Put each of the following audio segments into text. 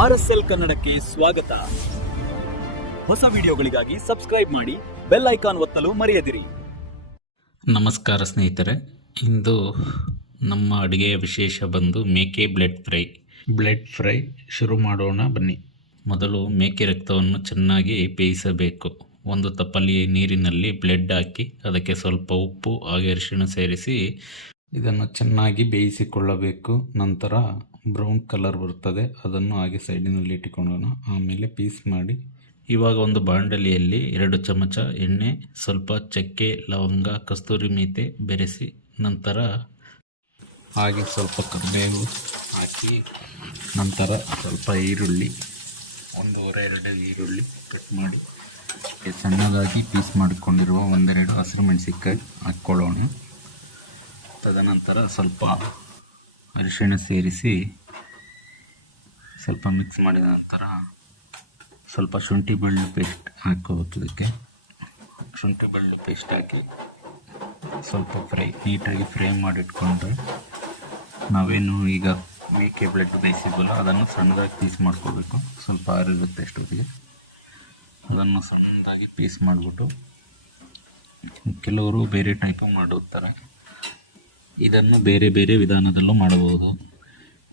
RSL ಕನ್ನಡಕ್ಕೆ ಸ್ವಾಗತ. ಹೊಸ ವಿಡಿಯೋಗಳಿಗಾಗಿ ಸಬ್ಸ್ಕ್ರೈಬ್ ಮಾಡಿ, ಬೆಲ್ ಐಕಾನ್ ಒತ್ತಲು ಮರೆಯದಿರಿ. ನಮಸ್ಕಾರ ಸ್ನೇಹಿತರೆ, ಇಂದು ನಮ್ಮ ಅಡುಗೆಯ ವಿಶೇಷ ಬಂದು ಮೇಕೆ ಬ್ಲೆಡ್ ಫ್ರೈ ಶುರು ಮಾಡೋಣ ಬನ್ನಿ. ಮೊದಲು ಮೇಕೆ ರಕ್ತವನ್ನು ಚೆನ್ನಾಗಿ ಬೇಯಿಸಬೇಕು. ಒಂದು ತಪ್ಪಲಿ ನೀರಿನಲ್ಲಿ ಬ್ಲೆಡ್ ಹಾಕಿ ಅದಕ್ಕೆ ಸ್ವಲ್ಪ ಉಪ್ಪು ಹಾಗೆ ಅರಿಶಿಣ ಸೇರಿಸಿ ಇದನ್ನು ಚೆನ್ನಾಗಿ ಬೇಯಿಸಿಕೊಳ್ಳಬೇಕು. ನಂತರ ಬ್ರೌನ್ ಕಲರ್ ಬರುತ್ತದೆ, ಅದನ್ನು ಹಾಗೆ ಸೈಡಿನಲ್ಲಿ ಇಟ್ಟುಕೊಳ್ಳೋಣ. ಆಮೇಲೆ ಪೀಸ್ ಮಾಡಿ ಇವಾಗ ಒಂದು ಬಾಂಡಲಿಯಲ್ಲಿ 2 ಚಮಚ ಎಣ್ಣೆ, ಸ್ವಲ್ಪ ಚಕ್ಕೆ, ಲವಂಗ, ಕಸ್ತೂರಿ ಮೇಥಿ ಬೆರೆಸಿ ನಂತರ ಹಾಗೆ ಸ್ವಲ್ಪ ಕರಿಬೇವು ಹಾಕಿ ನಂತರ ಸ್ವಲ್ಪ ಈರುಳ್ಳಿ, 1-2 ಈರುಳ್ಳಿ ಕಟ್ ಮಾಡಿ ಸಣ್ಣದಾಗಿ ಪೀಸ್ ಮಾಡಿಕೊಂಡಿರುವ 1-2 ಹಸಿರು ಮೆಣಸಿನಕಾಯಿ ಹಾಕ್ಕೊಳ್ಳೋಣ. ತದನಂತರ ಸ್ವಲ್ಪ ಅರಿಶಿಣ ಸೇರಿಸಿ ಸ್ವಲ್ಪ ಮಿಕ್ಸ್ ಮಾಡಿದ ನಂತರ ಸ್ವಲ್ಪ ಶುಂಠಿ ಬೆಳ್ಳುಳ್ಳಿ ಪೇಸ್ಟ್ ಹಾಕ್ಕೋಬೇಕು. ಇದಕ್ಕೆ ಶುಂಠಿ ಬೆಳ್ಳುಳ್ಳಿ ಪೇಸ್ಟ್ ಹಾಕಿ ಸ್ವಲ್ಪ ನೀಟಾಗಿ ಫ್ರೈ ಮಾಡಿಟ್ಕೊಂಡ್ರೆ ನಾವೇನು ಈಗ ಮೇಕೆ ಬ್ಲೆಡ್ ಬೇಯಿಸಿದ್ವಲ್ಲ ಅದನ್ನು ಸಣ್ಣದಾಗಿ ಪೀಸ್ ಮಾಡ್ಕೋಬೇಕು. ಸ್ವಲ್ಪ ಆರಿರುತ್ತೆ ಅಷ್ಟೊತ್ತಿಗೆ ಅದನ್ನು ಸಣ್ಣದಾಗಿ ಪೀಸ್ ಮಾಡಿಬಿಟ್ಟು, ಕೆಲವರು ಬೇರೆ ಟೈಪು ಮಾಡುತ್ತಾರೆ. ಇದನ್ನು ಬೇರೆ ಬೇರೆ ವಿಧಾನದಲ್ಲೂ ಮಾಡಬಹುದು.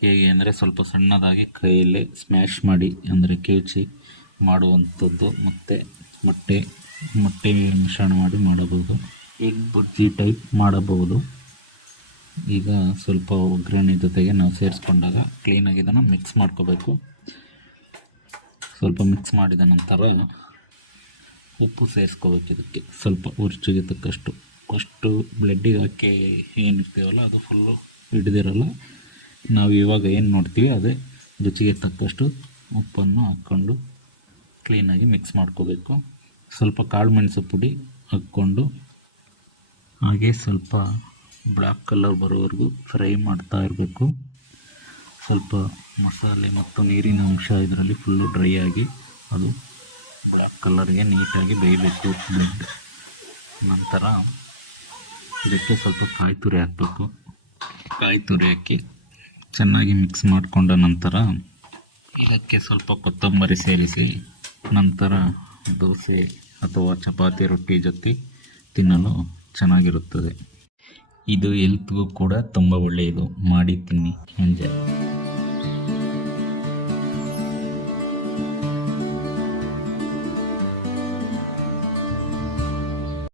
ಹೇಗೆ ಅಂದರೆ ಸ್ವಲ್ಪ ಸಣ್ಣದಾಗಿ ಕೈಯಲ್ಲೇ ಸ್ಮ್ಯಾಶ್ ಮಾಡಿ ಅಂದರೆ ಕೇಚಿ ಮಾಡುವಂಥದ್ದು, ಮತ್ತು ಮೊಟ್ಟೆ ಮಿಶ್ರಣ ಮಾಡಿ ಮಾಡಬಹುದು. ಎಗ್ ಬುರ್ಜಿ ಟೈಪ್ ಮಾಡಬಹುದು. ಈಗ ಸ್ವಲ್ಪ ಒಗ್ಗರಣೆ ಜೊತೆಗೆ ನಾವು ಸೇರಿಸ್ಕೊಂಡಾಗ ಕ್ಲೀನಾಗಿ ಇದನ್ನು ಮಿಕ್ಸ್ ಮಾಡ್ಕೋಬೇಕು. ಸ್ವಲ್ಪ ಮಿಕ್ಸ್ ಮಾಡಿದ ನಂತರ ಉಪ್ಪು ಸೇರಿಸ್ಕೋಬೇಕು. ಇದಕ್ಕೆ ಸ್ವಲ್ಪ ರುಚಿಗೆ ತಕ್ಕಷ್ಟು. ಫಸ್ಟು ಬ್ಲೆಡ್ಡಿಗೆ ಹಾಕಿ ಏನಿರ್ತೀವಲ್ಲ ಅದು ಫುಲ್ಲು ಹಿಡಿದಿರಲ್ಲ. ನಾವು ಇವಾಗ ಏನು ನೋಡ್ತೀವಿ ಅದೇ ರುಚಿಗೆ ತಕ್ಕಷ್ಟು ಉಪ್ಪನ್ನು ಹಾಕ್ಕೊಂಡು ಕ್ಲೀನಾಗಿ ಮಿಕ್ಸ್ ಮಾಡ್ಕೋಬೇಕು. ಸ್ವಲ್ಪ ಕಾಳು ಮೆಣಸು ಪುಡಿ ಹಾಕ್ಕೊಂಡು ಹಾಗೆ ಸ್ವಲ್ಪ ಬ್ಲ್ಯಾಕ್ ಕಲರ್ ಬರೋವರೆಗೂ ಫ್ರೈ ಮಾಡ್ತಾ ಇರಬೇಕು. ಸ್ವಲ್ಪ ಮಸಾಲೆ ಮತ್ತು ನೀರಿನ ಅಂಶ ಇದರಲ್ಲಿ ಫುಲ್ಲು ಡ್ರೈ ಆಗಿ ಅದು ಬ್ಲ್ಯಾಕ್ ಕಲರ್ಗೆ ನೀಟಾಗಿ ಬೇಯಬೇಕು ಬ್ಲೆಡ್. ನಂತರ ಇದಕ್ಕೆ ಸ್ವಲ್ಪ ಕಾಯಿ ತುರಿ ಹಾಕಬೇಕು. ಕಾಯಿ ತುರಿ ಹಾಕಿ ಚೆನ್ನಾಗಿ ಮಿಕ್ಸ್ ಮಾಡಿಕೊಂಡ ನಂತರ ಇದಕ್ಕೆ ಸ್ವಲ್ಪ ಕೊತ್ತಂಬರಿ ಸೇರಿಸಿ ನಂತರ ದೋಸೆ ಅಥವಾ ಚಪಾತಿ ರೊಟ್ಟಿ ಜೊತೆ ತಿನ್ನಲು ಚೆನ್ನಾಗಿರುತ್ತದೆ. ಇದು ಹೆಲ್ತ್ಗೂ ಕೂಡ ತುಂಬ ಒಳ್ಳೆಯದು. ಮಾಡಿ ತಿನ್ನಿ. ಎಂಜಾಯ್.